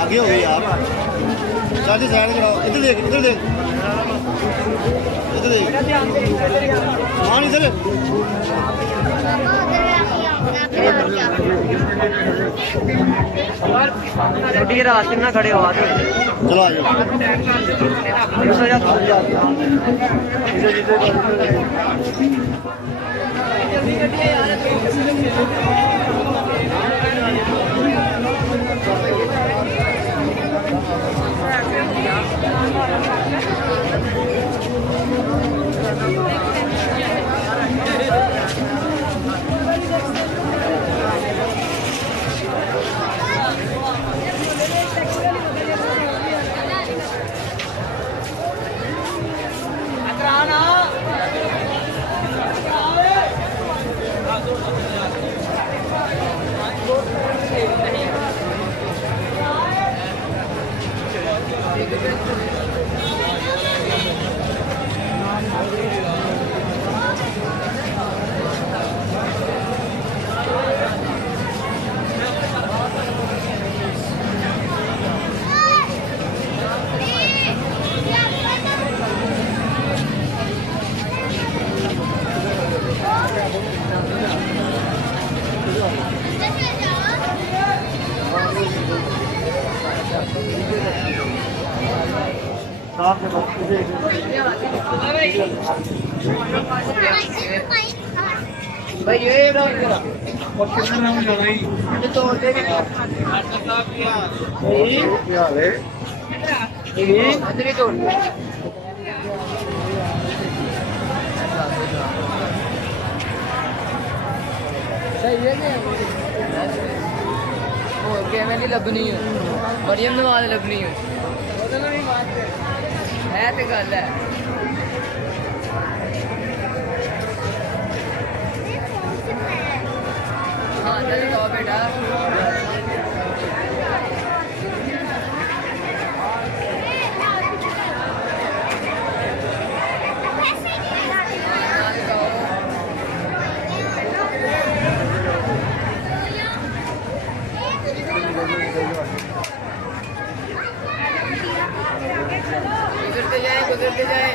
आगे हो गई यार, साइड कराओ। इधर देख, इधर देख, इधर देख, हाँ इधर। छोटी के रास्ते में ना खड़े हो, आगे चलो आ जाओ। भाई ये और कितना नाम जाना ही तो देख क्या है ये अंदर ही तो सही है ना वो कैमरे लबनी है मरियम ने वाले लबनी है तो गल है हाँ जल्दी कहो बेटा गुजरते जाए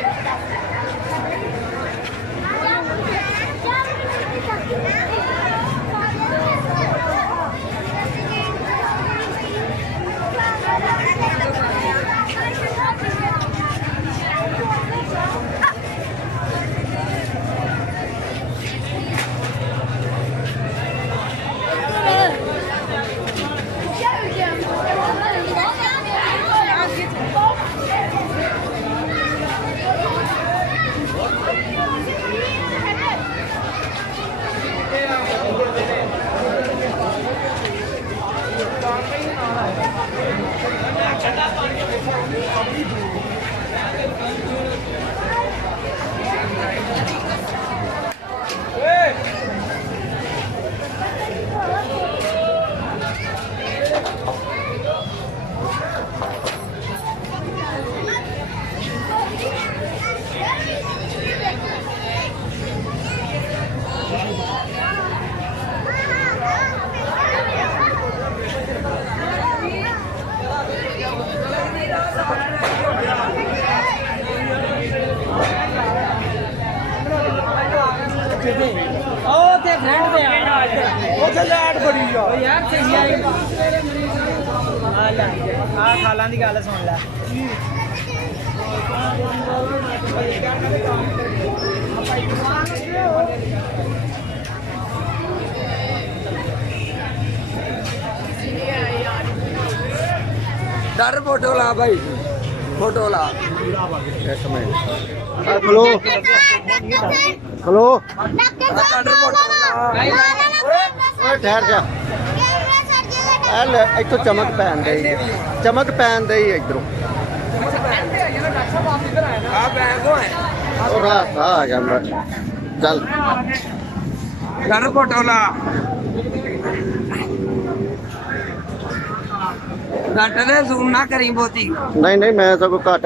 खाला की गल सुन लै डर फोटो ला भाई फोटो ला खलो खलो ठहर जा इतो चमक पैन दे इधरों रास्ता आ गया चल डर फोटो ला घट दे जूम ना करी बहुती नहीं मैं सब घट